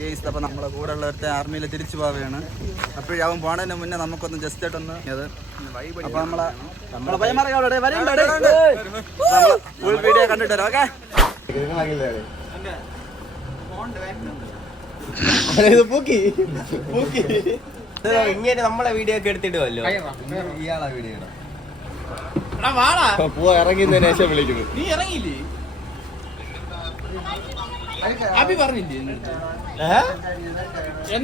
Case. അപ്പം നമ്മളെ കൂടെ ഉള്ളവരുടെ ആർമിയിൽ തിരിച്ചു പോവുകയാണ്. അപ്പോഴും അവൻ പോണതിന് മുന്നേ നമുക്കൊന്ന് ജസ്റ്റ് ആയിട്ടൊന്ന് അത് അപ്പൊ നമ്മളെ പയ്യന്മാരെ ഫുൾ വീഡിയോ കണ്ടിട്ട് വരാം. ഓക്കെ ഇങ്ങനെ നമ്മളെ വീഡിയോ ഒക്കെ എടുത്തിട്ടുമല്ലോ. ഇയാളാ വീഡിയോ ഇറങ്ങിയതിനു ശേഷം വിളിക്കുന്നു. നീ ഇറങ്ങിയില്ലേ? അഭി പറഞ്ഞില്ലേ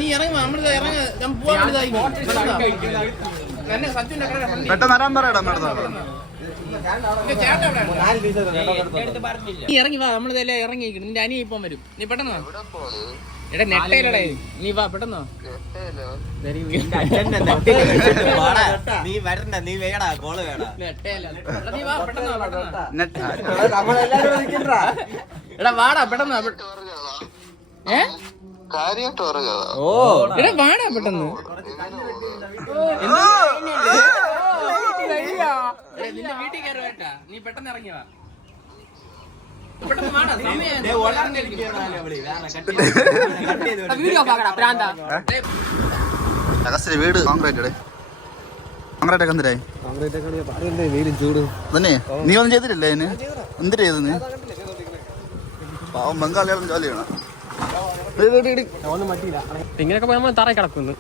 നീ ഇറങ്ങി? നമ്മള് ഇറങ്ങ പെട്ടെന്ന് വരാൻ പറയടാ. നീ ഇറങ്ങി വാ. നമ്മളിതെല്ലാം ഇറങ്ങിയിരിക്കണം. നിന്റെ അനിയ ഇപ്പം വരും. നീ പെട്ടെന്ന് എടാ നെട്ടയിലടേ. നീ വാ പെട്ടെന്ന്. നീ വരണ്ട, നീ വേടാ, കോള് വേടാ. നീ വാ പെട്ടെന്ന്. എടാ വാടാ പെട്ടെന്ന്. ഓ എടാ വാടാ പെട്ടെന്ന്. നിന്റെ വീട്ടിൽ കയറി വരട്ടാ. നീ പെട്ടെന്ന് ഇറങ്ങി വാ. വീട് കോൺക്രീറ്റ് കോൺക്രീറ്റ് ഒക്കെ എന്തിനായി തന്നെ? നീ ഒന്നും ചെയ്തിട്ടില്ലേ അതിന്? എന്തിനാ ചെയ്തെന്ന്? പാവം ബംഗാളികളും ജോലി ചെയ്യണം. ഇങ്ങനെയൊക്കെ പോയി നമ്മൾ തറ കിടക്കുന്നു.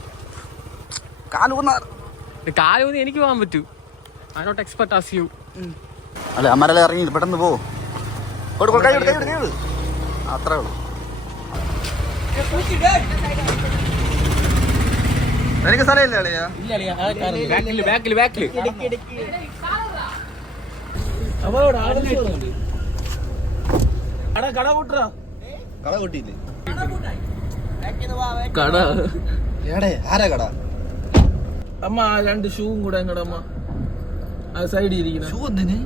കാലൂന്ന് എനിക്ക് പോകാൻ പറ്റൂ. I not expert as you. അല്ലെ അമ്മരെല്ലാം ഇറങ്ങി പെട്ടെന്ന് പോ. അത്രേ ഉള്ളൂ. എനിക്ക് സ്ഥലമില്ല അളിയാ. കട കൊട്ടിയില്ലേ? കട ആരാ കട? അമ്മ രണ്ട് ഷൂവും കൂടെ അമ്മ സൈഡിൽ ഇരിക്കുന്ന ഷൂ എന്തിന്?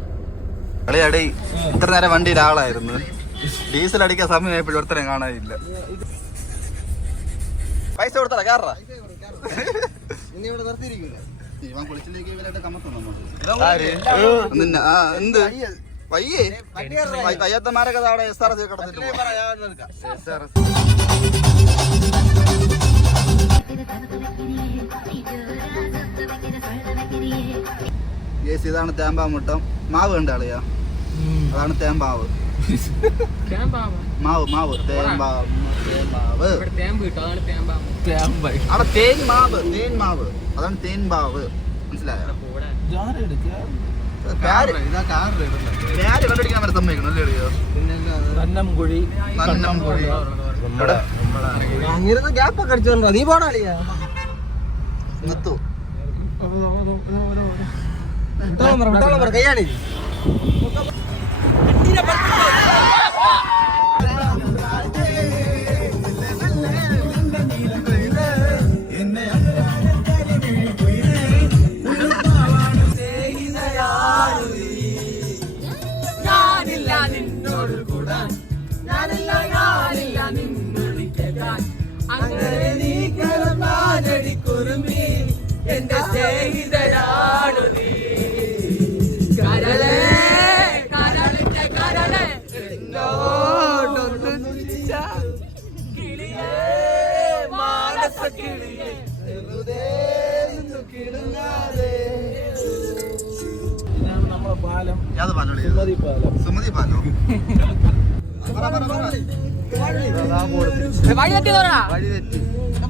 അളിയാടേ ഇത്ര നേരം വണ്ടിയിൽ ആളായിരുന്നു. ഡീസൽ അടിക്കാൻ സമയമായപ്പോഴും ഒരുത്തരം കാണാനില്ല. പൈസ കൊടുത്തടാ കാറാ. എന്ത് വയ്യേ? വയ്യാത്തമാരൊക്കെ അവിടെ SRS കിടന്നിട്ട് ഇതാണ് തേമ്പാമുട്ടം. മാവ് കണ്ട ആളിയാ? അതാണ് തേമ്പാവ്. മാവ് മാവ് തേമ്പാവ് അവിടെ തേൻ മാവ്. തേൻ മാവ് അതാണ് തേൻപാവ്. മനസ്സിലായോ? പേര് കണ്ടുപിടിക്കാൻ വരെ സമ്മതിക്കണം അല്ലേ? നന്നംകുഴി ഗ്യാപ്പൊക്കെ അടിച്ചോണ്ടാ നീ പോണാളിയാ. നിർത്തൂ. കയ്യാണി എന്റെ സ്നേഹിതരാണു നീ. കരളേ കരളിന്റെ കരളേ എന്നോടൊന്നു കിളിയേ മാനസ കിളിയേ നമ്മളെ പാലം. സുമതി പാലോ? വഴി തെറ്റി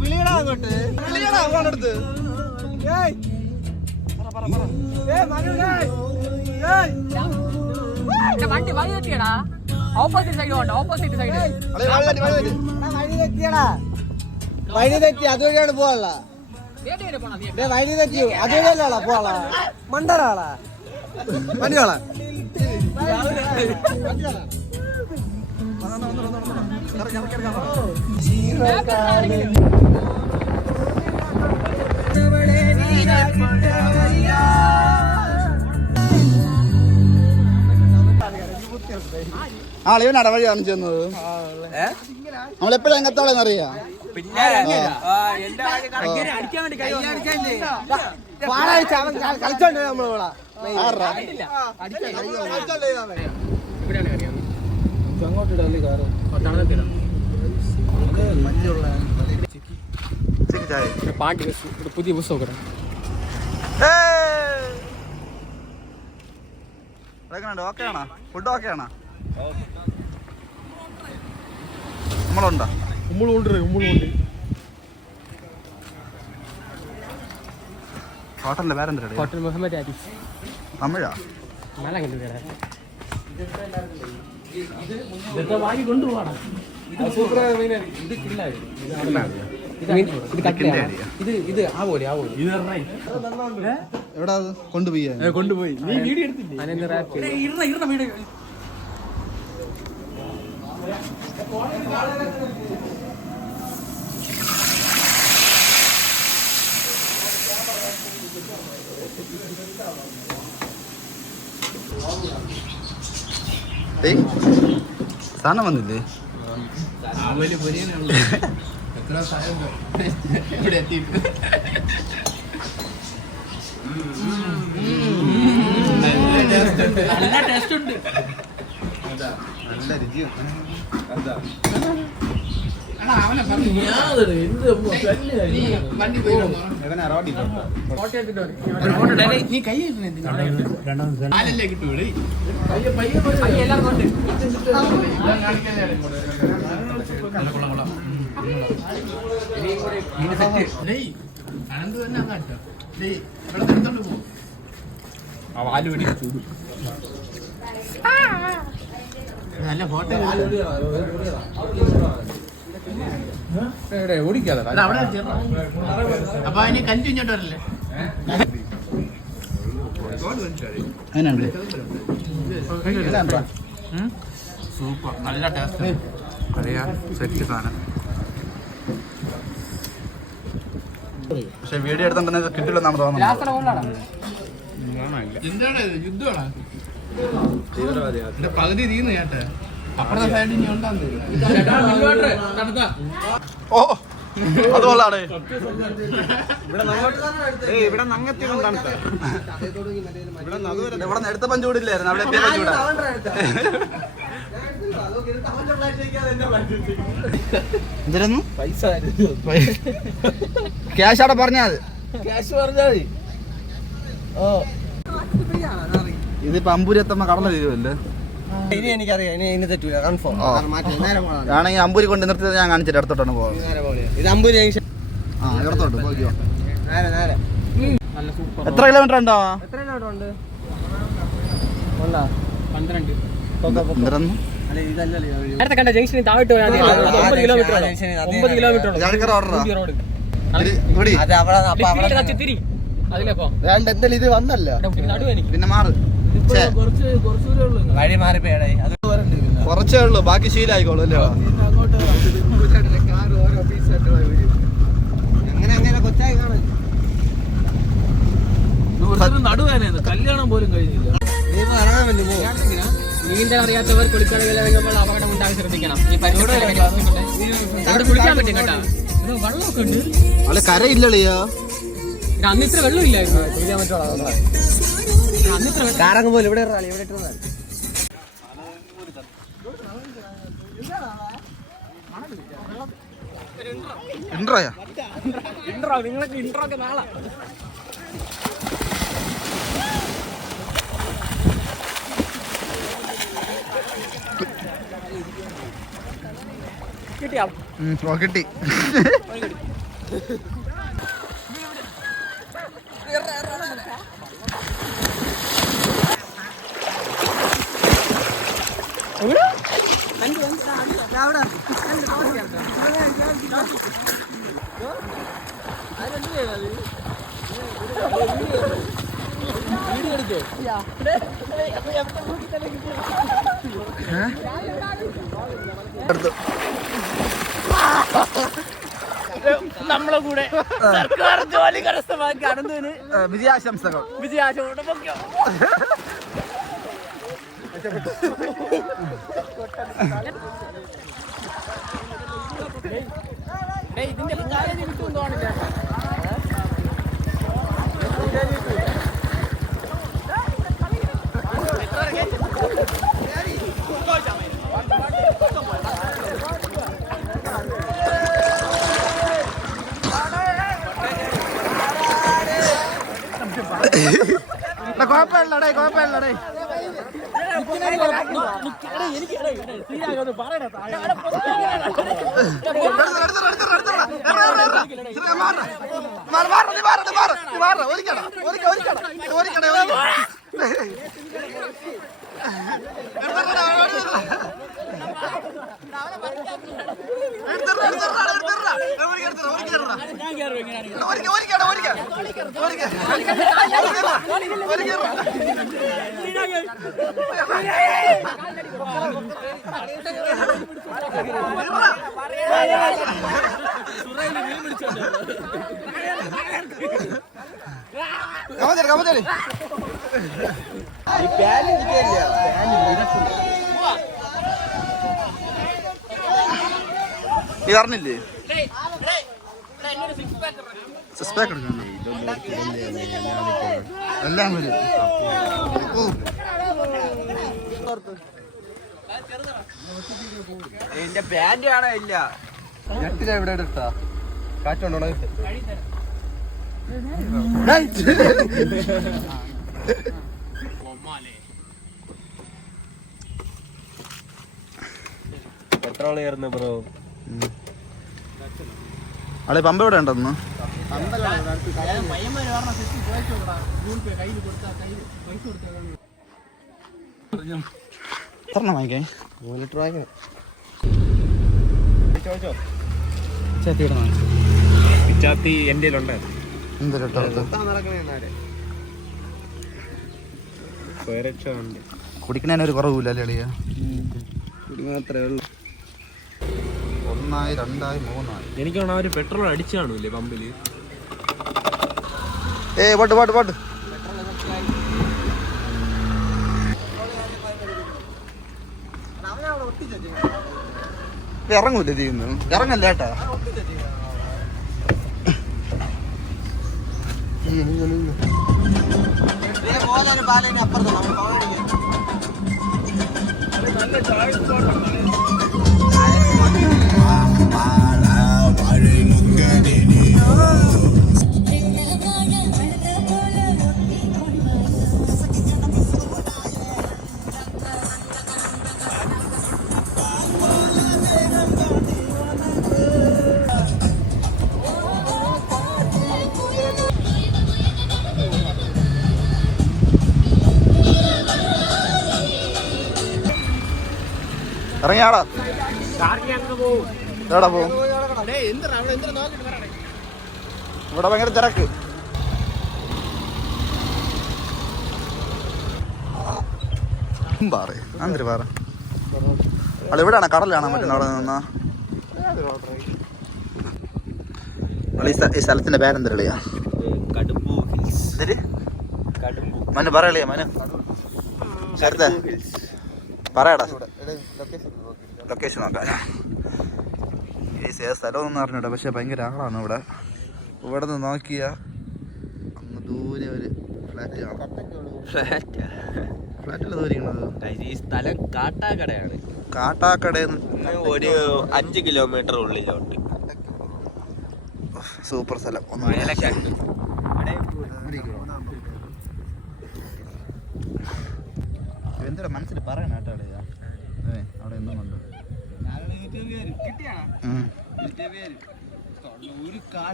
വിളിയടാ അങ്ങോട്ട്. വിളിയടാ അങ്ങോട്ട്. വണ്ടി വഴി തെറ്റിയടാ. ഓപ്പോസിറ്റ് സൈഡ് ഉണ്ട്. ഓപ്പോസിറ്റ് സൈഡ് വഴി തെറ്റി അതുവഴിയാണ് പോവാനുള്ള. വഴി തെറ്റി അതുവഴിയല്ലാളാ പോവാളാ. മണ്ടറാളാ വണ്ടിയോളാ. ഇവനാടാ വഴി കാണിച്ചു തന്നത്. നമ്മളെപ്പോഴും എങ്ങത്തോളെന്ന് അറിയാം. കളിച്ചോണ്ട് നമ്മളോളാ അങ്ങോട്ടിടല്ലേ കാറ്. മഞ്ഞുള്ള ചായ. പാണ്ടി ബസ് ഒരു പുതിയ ബസ് നോക്കണം. ഓക്കെ ആണോ? ഫുഡ് ഓക്കെ ആണോ? നമ്മളുണ്ടോ? ഹോട്ടലിന്റെ പേരെന്താ? ഹോട്ടൽ മുഹമ്മദ് ആരിഫ്. തമിഴാ? മല വാങ്ങി കൊണ്ടുപോകണം. ഇത് ആവോലി എവിടാ കൊണ്ടുപോയി നീ വീഡിയോ എടുത്തില്ലേ? സാധനം വന്നില്ലേ? നല്ല ടേസ്റ്റ് ഉണ്ട്. നല്ല രുചിയാണ്. നീ കൈ കിട്ടൂടെ? നല്ല ഫോട്ടോ ഓടിക്കാതെ അപ്പൊ അതിന് കഞ്ചു ഇങ്ങോട്ട് വരല്ലേ? സൂപ്പർ, നല്ല ടേസ്റ്റ്. സെറ്റ് സാധനം. പക്ഷെ വീഡിയോ എടുത്തോണ്ടെന്ന് കിട്ടില്ലെന്നാണ് തോന്നുന്നത്. എന്താണ് യുദ്ധമാണ്? പകുതി തീർന്നു ചേട്ടാ. അപ്പുറത്തെ സൈഡിൽ ഇനി ഉണ്ടാകും. ഓ അത് കൊള്ളാടേ. ഇവിടെ നങ്ങത്തി കൊണ്ടാണ് ഇവിടെ എടുത്ത പഞ്ചൂടില്ലായിരുന്നു, അവിടെ എത്തിയ പഞ്ചൂടാ. എന്തിരുന്നു പൈസ ക്യാഷ് അവിടെ പറഞ്ഞാൽ ക്യാഷ് പറഞ്ഞാൽ മതി. ഇതിപ്പോ അമ്പൂരി എത്തുമ്പോ കടന്നു തീരുമല്ലേ? ഇനി എനിക്കറിയാം, ഇനി തെറ്റൂല, കൺഫേം. ആണെങ്കിൽ അമ്പൂരി കൊണ്ട് നിർത്തിയത് ഞാൻ കാണിച്ചിട്ട് അടുത്തോട്ടാണ് പോകുന്നത്. ഇത് അമ്പൂരി ജംഗ്ഷൻ. ഇടത്തോട്ട് പോയിക്കോ. നല്ല സൂപ്പർ. എത്ര കിലോമീറ്റർ ഉണ്ടോ? എത്ര കിലോമീറ്റർ ഉണ്ട്? 12. എന്തിരുന്നു നേരത്തെ കണ്ട ജംഗ്ഷനിൽ താഴോട്ട് പോയാൽ 9 കിലോമീറ്റർ. 9 കിലോമീറ്റർ തിരി അതിലപ്പോ എന്തായാലും ഇത് വന്നല്ലോ, പിന്നെ മാറ്. വഴി മാറിപ്പോയടേ. അത് കുറച്ചേ ഉള്ളൂ, ബാക്കി ശീലായിക്കോളൂ അല്ലേ? അങ്ങനെ കൊച്ചായി കാണും. നടുവേന കല്യാണം പോലും കഴിഞ്ഞില്ല. നീന്തൽ അറിയാത്തവർ കുളിക്കടവിൽ ഇറങ്ങുമ്പോൾ അപകടം ഉണ്ടാകാൻ ശ്രദ്ധിക്കണം. ഈ പരിപാടി കുളിക്കാൻ പറ്റും കേട്ടാ. വെള്ളമൊക്കെ ഉണ്ട്. അവിടെ കരയില്ലളിയോ? അന്ന് ഇത്ര വെള്ളം ഇല്ലായിരുന്നു. അന്ന് ഇത്ര കാറങ്ങ് പോലെ ഇവിടെ ഇവിടെ ഇൻട്രോയാ? ഇൻട്രോ, നിങ്ങൾക്ക് ഇൻട്രോ ഒക്കെ നാളെ കിട്ടിയാ? കിട്ടി. നമ്മളെ കൂടെ സർക്കാർ ജോലി കരസ്ഥമാക്കി അടുത്തതിന് വിജയാശംസകൾ. വിജയാശംസ. ഇതിന്റെ കാര്യം കിട്ടും തോന്നില്ല. കുഴപ്പമില്ലടേ കുഴപ്പമില്ലടേ. നീ പറഞ്ഞില്ലേ എല്ലാം വരും. എന്റെ പാന്റ് കാണാൻ ഇല്ല. ഞെട്ടില എവിടെ എടുത്താ കാറ്റുണ്ടോ? പെട്രോൾ കയറുന്ന ബ്രോ. അളെ പമ്പ എവിടെ ഉണ്ടെന്ന് പറഞ്ഞ വാങ്ങിക്കേ. പിച്ചാത്തി എന്റെ കുടിക്കണേനൊരു കുറവില്ല അളിയ. മാത്രമേ ഉള്ളൂ. 1 2 3 എനിക്ക് അവര് പെട്രോൾ അടിച്ചു കാണൂല്ലേ പമ്പില്. പാട്ട് പാട്ട് പാട്ട് ഇറങ്ങൂല്ലേ ചെയ്യുന്നു. ഇറങ്ങല്ല ഏട്ടാ. ഇറങ്ങിയാടാ. എവിടെ പോവും? ഇവിടെ ഭയങ്കര തിരക്ക്. പാറ പാറ അവിടെ എവിടെയാണ് കടലാണോ മറ്റേ അവിടെ നിന്നാ? ഈ സ്ഥലത്തിന്റെ പേരെന്തരളിയാ? മനു പറയളിയാ മനു ചേർത്തേ പറയടാ. ലൊക്കേഷൻ നോക്കാം. സ്ഥലമൊന്നും അറിഞ്ഞൂടാ, പക്ഷെ ഭയങ്കര ആളാണ് ഇവിടെ. ഇവിടെ നിന്ന് നോക്കിയ അങ്ങ് ദൂരെ ഒരു ഫ്ലാറ്റ് കാണാം. ഫ്ലാറ്റല്ല ദൂരിക്കുന്നത്. ഈ സ്ഥലം കാട്ടാക്കടയാണ്. കാട്ടാക്കടയെന്ന് ഒരു 5 കിലോമീറ്റർ ഉള്ളിലോട്ട്. സൂപ്പർ സ്ഥലം. എന്തിനാ മനസ്സിൽ പറയണ കേട്ടോ അളിയാ. അവിടെ എന്നും കൊണ്ട്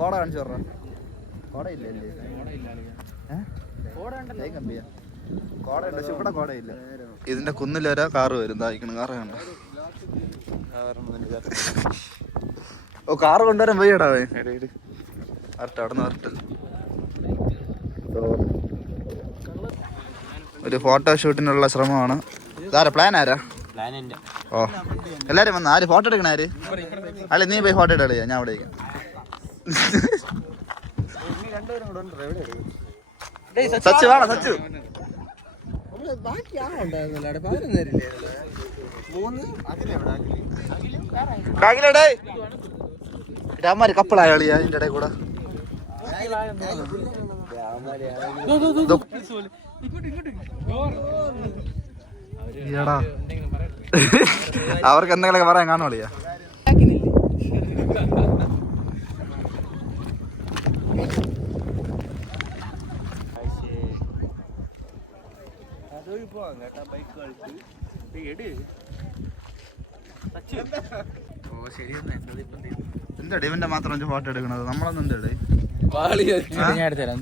കോട കാണിച്ചു പറഞ്ഞ കോടയില്ലേ? കോടയുണ്ട്, പക്ഷെ ഇവിടെ കോടയില്ല. ഇതിന്റെ കുന്നിലൊരാ കാറ് വരും. ദാഹിക്കണം കാറ് കണ്ട. ഓ കാറ് കൊണ്ടുവരാൻ പോയിടാ. വരട്ടെ അവിടെ നിന്ന് വരട്ടെ. ഒരു ഫോട്ടോഷൂട്ടിനുള്ള ശ്രമമാണ്. ഇതാരാ പ്ലാൻ? ആരാ? ഓ എല്ലാരും വന്ന. ആര് ഫോട്ടോ എടുക്കണ? ആര്? അല്ല നീ പോയി ഫോട്ടോ എടുക്ക, ഞാൻ അവിടെ സച്ചു വേണം. സച്ചു രാമാര് കപ്പളായ കളിയാ ഇതിന്റെ ഇടയിൽ കൂടെ. അവർക്ക് എന്തെങ്കിലുമൊക്കെ പറയാൻ കാണുകളിയാ. പോവാം കേട്ടാ ബൈക്ക് കളിച്ച് ഓ ശരി എന്താ ഇവന്റെ മാത്രം ഫോട്ടോ എടുക്കണത് നമ്മളൊന്നും എന്താ ഞാൻ എടുത്തരാം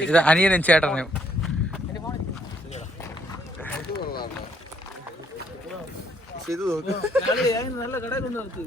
ഇത് അനിയനും ചേട്ടനും ഇത് നോക്ക്. നല്ല കട കൊണ്ട് നിർത്തി